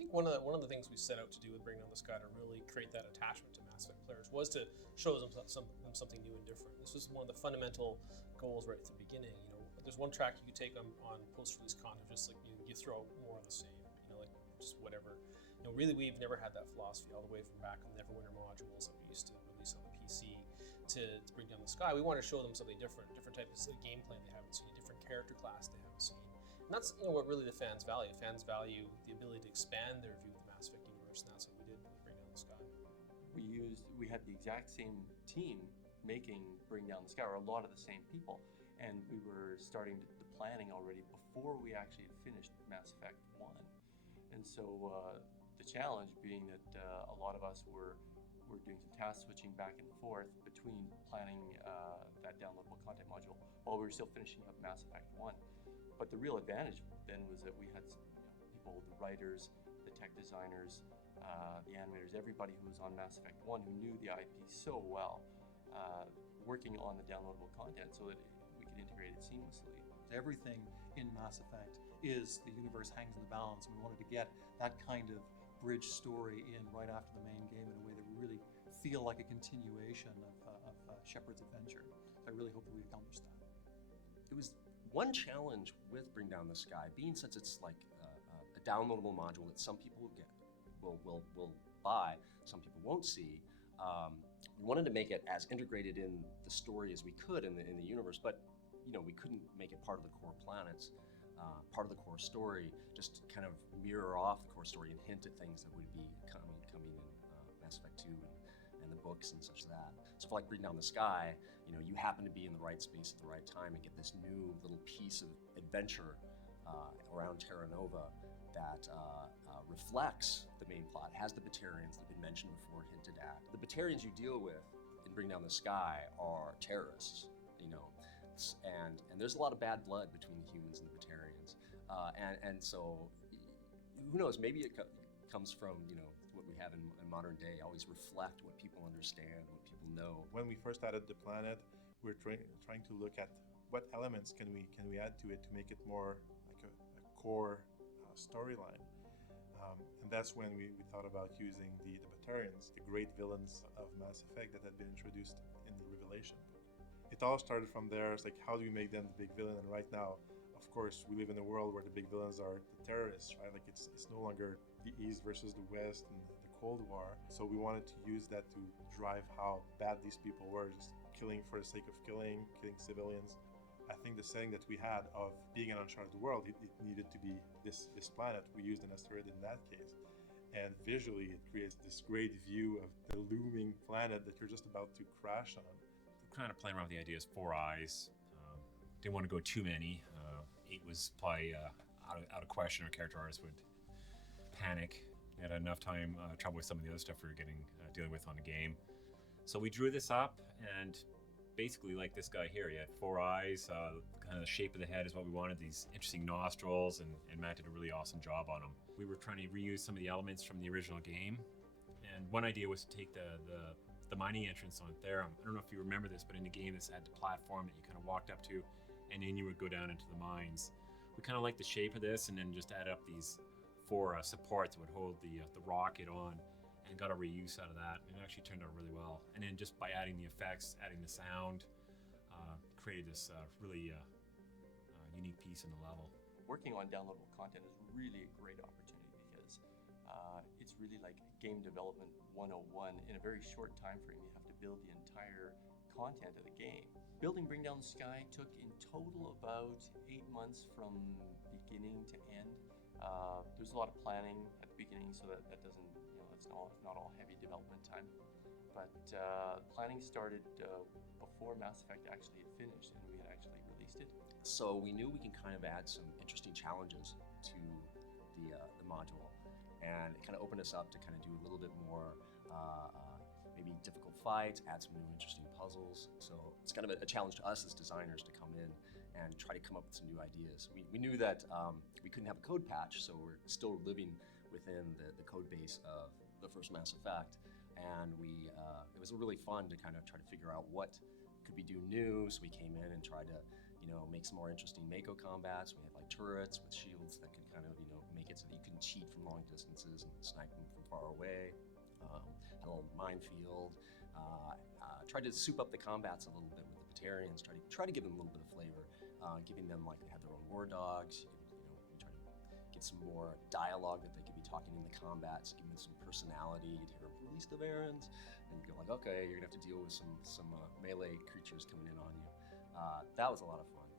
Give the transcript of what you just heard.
think one of the things we set out to do with Bring Down the Sky to really create that attachment to Mass Effect players was to show them something new and different. This was one of the fundamental goals right at the beginning. There's one track you could take on post-release content, just like you throw out more of the same. Like just whatever. Really, we've never had that philosophy all the way from back on the Neverwinter modules that we used to release on the PC to Bring Down the Sky. We want to show them something different types of gameplay they haven't seen, a different character class they haven't seen. And that's what really the fans value. Fans value the ability to expand their view of the Mass Effect universe, and that's what we did with Bring Down the Sky. We had the exact same team making Bring Down the Sky, or a lot of the same people, and we were starting the planning already before we actually had finished Mass Effect 1. And so the challenge being that a lot of us were doing some task switching back and forth between planning that downloadable content module while we were still finishing up Mass Effect 1. But the real advantage then was that we had people, the writers, the tech designers, the animators, everybody who was on Mass Effect 1 who knew the IP so well, working on the downloadable content so that we could integrate it seamlessly. Everything in Mass Effect is the universe hangs in the balance, and we wanted to get that kind of bridge story in right after the main game in a way that we really feel like a continuation of Shepard's adventure. So I really hope that we accomplished that. It was one challenge with Bring Down the Sky, being since it's like a downloadable module that some people will buy, some people won't see. We wanted to make it as integrated in the story as we could in the universe, but we couldn't make it part of the core planets, part of the core story, just kind of mirror off the core story and hint at things that would be coming in Mass Effect 2 and the books and such that. So for like Bring Down the Sky, you happen to be in the right space at the right time and get this new little piece of adventure around Terra Nova that reflects the main plot, has the Batarians that have been mentioned before, hinted at. The Batarians you deal with in Bring Down the Sky are terrorists, and there's a lot of bad blood between the humans and the Batarians, and so who knows? Maybe it comes from what we have in modern day. Always reflect what people understand, what people know. When we first added the planet, we're trying to look at what elements can we add to it to make it more like a core storyline. And that's when we thought about using the Batarians, the great villains of Mass Effect that had been introduced in the Revelation book. It all started from there. It's like, how do we make them the big villain? And right now, of course, we live in a world where the big villains are the terrorists, right? Like it's no longer the East versus the West and the Cold War. So we wanted to use that to drive how bad these people were, just killing for the sake of killing civilians. I think the setting that we had of being an uncharted world, it needed to be this planet. We used an asteroid in that case. And visually, it creates this great view of the looming planet that you're just about to crash on. Kind of playing around with the ideas, 4 eyes. Didn't want to go too many. 8 was probably out of question. Our character artists would panic. We had enough time, trouble with some of the other stuff we were dealing with on the game. So we drew this up, and basically like this guy here, he had 4 eyes. Kind of the shape of the head is what we wanted. These interesting nostrils, and Matt did a really awesome job on them. We were trying to reuse some of the elements from the original game, and one idea was to take the mining entrance on Therum. I don't know if you remember this, but in the game this had the platform that you kind of walked up to, and then you would go down into the mines. We kind of liked the shape of this, and then just add up these 4 supports that would hold the rocket on, and got a reuse out of that. And it actually turned out really well. And then just by adding the effects, adding the sound, created this really unique piece in the level. Working on downloadable content is really a great opportunity because it's really like game development 101. In a very short time frame, you have to build the entire content of the game. Building Bring Down the Sky took in total about 8 months from beginning to end. There's a lot of planning at the beginning, so that doesn't, it's not all heavy development time. But planning started before Mass Effect actually had finished and we had actually released it. So we knew we can kind of add some interesting challenges to the module, and it kind of opened us up to kind of do a little bit more maybe difficult fights, add some new interesting puzzles. So it's kind of a challenge to us as designers to come in and try to come up with some new ideas. We knew that we couldn't have a code patch, so we're still living within the code base of the first Mass Effect, and it was really fun to kind of try to figure out what could we do new. So we came in and tried to make some more interesting Mako combats. We had like turrets with shields that could kind of make make it so that you can cheat from long distances and snipe them from far away. Had a little minefield. Tried to soup up the combats a little bit with the Batarians. Try to give them a little bit of flavor, giving them like they have their own war dogs. We try to get some more dialogue that they could be talking in the combats, give them some personality. You'd hear Release the Barons, and you go like, okay, you're gonna have to deal with some melee creatures coming in on you. That was a lot of fun.